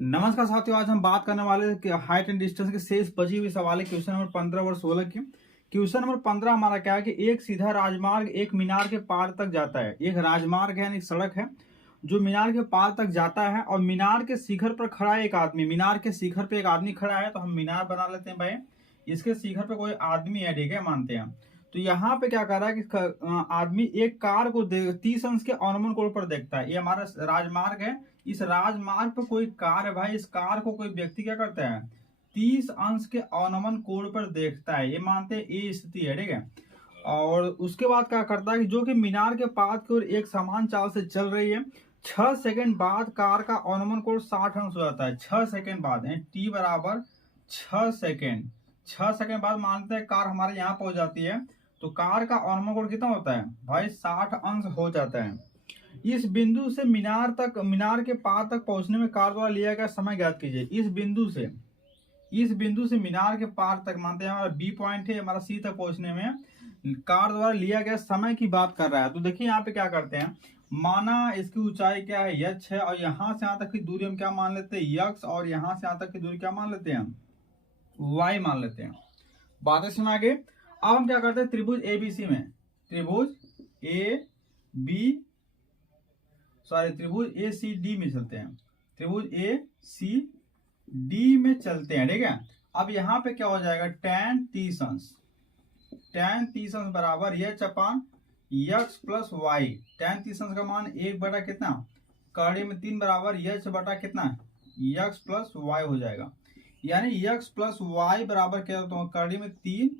नमस्कार साथियों, आज हम बात करने वाले हैं हाइट एंड डिस्टेंस के शेष बची हुई सवाल है क्वेश्चन नंबर 15 और 16 की। क्वेश्चन नंबर 15 हमारा क्या है कि एक सीधा राजमार्ग एक मीनार के पार तक जाता है। एक राजमार्ग है यानी एक सड़क है जो मीनार के पार तक जाता है और मीनार के शिखर पर खड़ा है एक आदमी। मीनार के शिखर पे एक आदमी खड़ा है तो हम मीनार बना लेते हैं भाई। इसके शिखर पे कोई आदमी है, ठीक है, मानते हैं। तो यहाँ पे क्या कर रहा है कि आदमी एक कार को 30 अंश के अवनमन कोण पर देखता है। ये हमारा राजमार्ग है। इस राजमार्ग पर कोई कार है भाई। इस कार को कोई व्यक्ति क्या करता है, 30 अंश के अवनमन कोण पर देखता है। ये मानते हैं ये स्थिति है, ठीक है। और उसके बाद क्या करता है कि जो कि मीनार के पास की ओर एक समान चाल से चल रही है। 6 सेकंड बाद कार का अवनमन कोण 60 अंश हो जाता है। 6 सेकंड बाद टी बराबर 6 सेकंड। 6 सेकंड बाद मानते हैं कार हमारे यहाँ पहुंच जाती है। तो कार का अवनमन कोण कितना होता है भाई, 60 अंश हो जाता है। इस बिंदु से मीनार के पार तक पहुंचने में कार द्वारा लिया गया समय ज्ञात कीजिए। इस बिंदु से मीनार के पार तक मानते हैं हमारा बी पॉइंट है, हमारा सी तक पहुंचने में कार द्वारा लिया गया समय की बात कर रहा है। तो देखिए यहाँ पे क्या करते हैं, माना इसकी ऊंचाई क्या है, यक्ष है, और यहां से यहां तक की दूरी हम क्या मान लेते हैं, यक्ष, और यहां से यहां तक की दूरी क्या मान लेते हैं, वाई मान लेते हैं। बातें सुना आगे। अब हम क्या करते हैं, त्रिभुज एबीसी में त्रिभुज ए सी डी में चलते हैं। त्रिभुज ए सी डी में चलते हैं, ठीक है। अब यहां पे क्या हो जाएगा, tan 30 अंश बराबर यच अपान यक्स प्लस वाई। tan 30 अंश का मान 1 बटा कितना, कड़ी में 3 बराबर यच बटा कितना, यक्स प्लस वाई हो जाएगा। यानी यक्स प्लस वाई बराबर क्या होता है, कड़ी में 3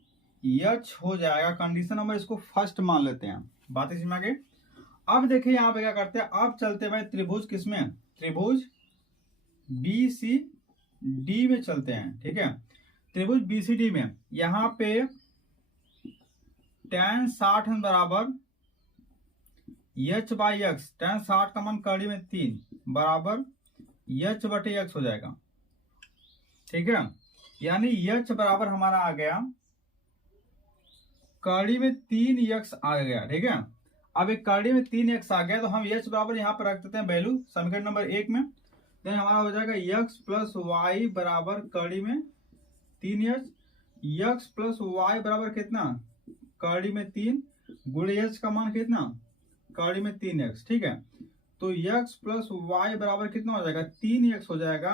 यच हो जाएगा। कंडीशन नंबर इसको फर्स्ट मान लेते हैं। बात समझ में आ गई। अब देखिए यहाँ पे क्या करते हैं, अब चलते हैं भाई त्रिभुज किसमें, त्रिभुज बी सी डी में चलते हैं, ठीक है। त्रिभुज बी सी डी में यहाँ पे tan 60 बराबर यच बाई यक्स। tan 60 का मान कड़ी में 3 बराबर यच बटे यक्स हो जाएगा, ठीक है। यानी यच बराबर हमारा आ गया कड़ी में 3 यक्स आ गया, ठीक है। अब एक कड़ी में 3 यक्स आ गया तो हम यक्स बराबर यहाँ पर रख देते हैं वैल्यू समीकरण नंबर 1 में। देन हमारा हो जाएगा यक्स प्लस वाई बराबर कड़ी में 3 यक्स। यक्स प्लस वाई बराबर कितना, कड़ी में 3 गुणे यक्स का मान कितना, कड़ी में 3 यक्स, ठीक है। तो यक्स प्लस वाई बराबर कितना हो जाएगा, 3 यक्स हो जाएगा।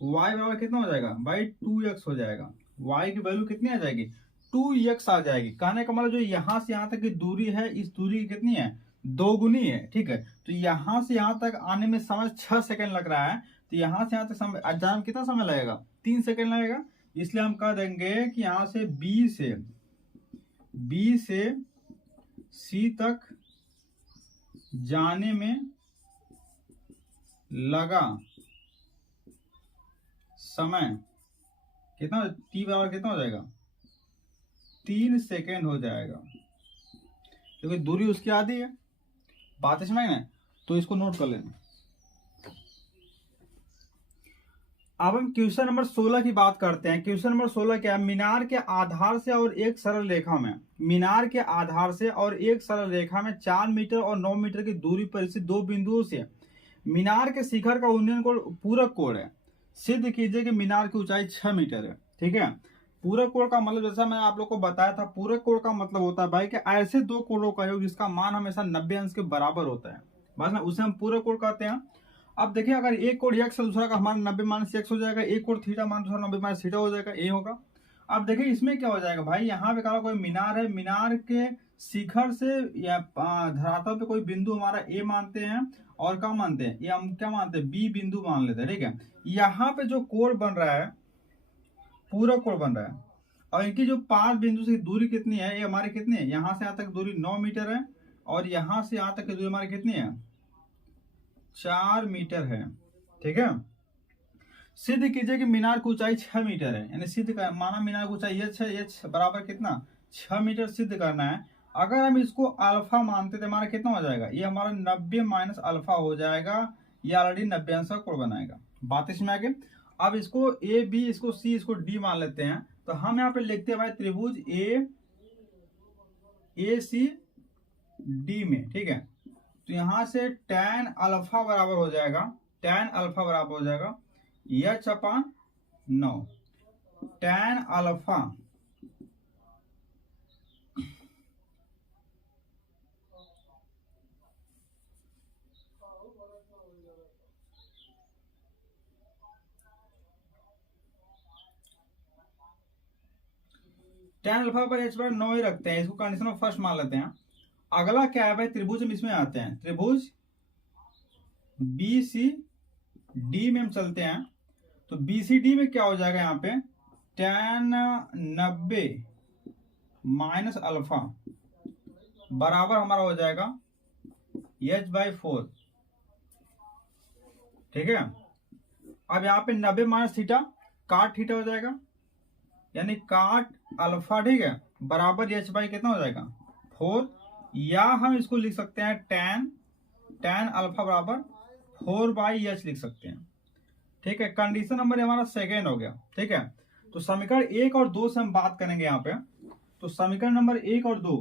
वाई बराबर कितना हो जाएगा भाई, 2 यक्स हो जाएगा। वाई की वैल्यू कितनी आ जाएगी, 2 यक्स आ जाएगी। कहने का मतलब जो यहां से यहां तक की दूरी है, इस दूरी की कितनी है, 2 गुनी है, ठीक है। तो यहां से यहां तक आने में समय 6 सेकंड लग रहा है। तो यहां से यहां तक समय जाने में कितना समय लगेगा, 3 सेकंड लगेगा। इसलिए हम कह देंगे कि यहां से बी से सी तक जाने में लगा समय कितना, टी बराबर कितना हो जाएगा, 3 सेकेंड हो जाएगा, क्योंकि दूरी उसकी आधी है। बात समझ में, तो इसको नोट कर लेना। अब हम क्वेश्चन नंबर 16 की बात करते हैं। क्वेश्चन नंबर 16 क्या है, मीनार के आधार से और एक सरल रेखा में, मीनार के आधार से और एक सरल रेखा में 4 मीटर और 9 मीटर की दूरी पर स्थित दो बिंदुओं से मीनार के शिखर का उन्नयन कोण पूरक कोण है। सिद्ध कीजिए कि मीनार की ऊंचाई 6 मीटर है, ठीक है। पूरक कोण का मतलब जैसा मैं आप लोग को बताया था, पूरक कोण का मतलब होता है भाई कि ऐसे दो कोणों का योग जिसका मान हमेशा 90 अंश के बराबर होता है, बस ना, उसे हम पूरक कोण कहते हैं। अब देखिए अगर एक कोण यक्स दूसरा का हमारा 90 माइनस एक्स हो जाएगा, एक कोण थीटा मान दूसरा 90 माइनस थीटा हो जाएगा, ये होगा। अब देखिए इसमें क्या हो जाएगा भाई, यहाँ पे कहा कोई मीनार है, मीनार के शिखर से या धरातल पे कोई बिंदु हमारा ए मानते हैं, और क्या मानते हैं, ये हम क्या मानते हैं, बी बिंदु मान लेते हैं, ठीक है। यहाँ पे जो कोण बन रहा है, पूरक कोण बन रहा है, और इनकी जो 5 बिंदु से दूरी कितनी है, ये हमारी कितनी है, यहाँ से यहाँ तक दूरी 9 मीटर है, और यहाँ से यहाँ तक की दूरी हमारी कितनी है, 4 मीटर है, ठीक है। सिद्ध कीजिए कि मीनार की ऊंचाई 6 मीटर है। यानी सिद्ध कर, माना मीनार की ऊंचाई एच बराबर कितना, 6 मीटर सिद्ध करना है। अगर हम इसको अल्फा मानते तो हमारा कितना हो जाएगा, ये हमारा 90 माइनस अल्फा हो जाएगा। ये ऑलरेडी 90 अंश का कोण बनाएगा। बात इसमें आगे। अब इसको ए बी, इसको सी, इसको डी मान लेते हैं। तो हम यहाँ पे लिखते हैं भाई त्रिभुज ए सी डी में, ठीक है। तो यहां से tan अल्फा बराबर हो जाएगा, tan अल्फा बराबर हो जाएगा एच अपान 9 tan अल्फा tan अल्फा पर एच बराबर 9 ही रखते हैं, इसको कंडीशन ऑफ फर्स्ट मान लेते हैं। अगला क्या है भाई, त्रिभुज हम इसमें आते हैं, त्रिभुज बी सी डी में हम चलते हैं। तो बी सी डी में क्या हो जाएगा यहाँ पे, tan 90 माइनस अल्फा बराबर हमारा हो जाएगा h/4। ठीक है, अब यहाँ पे 90 माइनस थीटा काट थीटा हो जाएगा, यानी काट अल्फा, ठीक है, बराबर h बाई कितना हो जाएगा 4, या हम इसको लिख सकते हैं tan अल्फा बराबर 4/h लिख सकते हैं। ठीक है, कंडीशन नंबर हमारा सेकेंड हो गया। ठीक है, तो समीकरण 1 और 2 से हम बात करेंगे यहाँ पे। तो समीकरण नंबर 1 और 2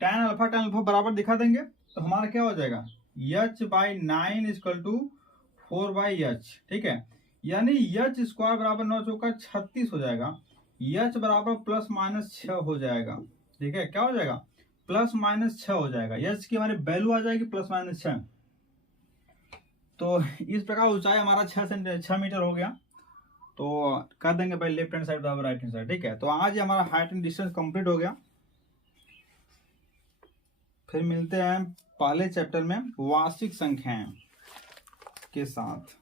tan अल्फा बराबर दिखा देंगे, तो हमारा क्या हो जाएगा h/9 = 4/h। ठीक है, यानी h स्क्वायर बराबर 9 चौका 36 हो जाएगा, h बराबर ±6 हो जाएगा। ठीक है, क्या हो जाएगा ±6 हो जाएगा, h की हमारी वैल्यू आ जाएगी ±6। तो इस प्रकार ऊंचाई हमारा 6 मीटर हो गया। तो कर देंगे भाई लेफ्ट हैंड साइड बराबर राइट हैंड साइड। ठीक है, तो आज हमारा हाइट एंड डिस्टेंस कंप्लीट हो गया। फिर मिलते हैं पहले चैप्टर में वार्षिक संख्याएं के साथ।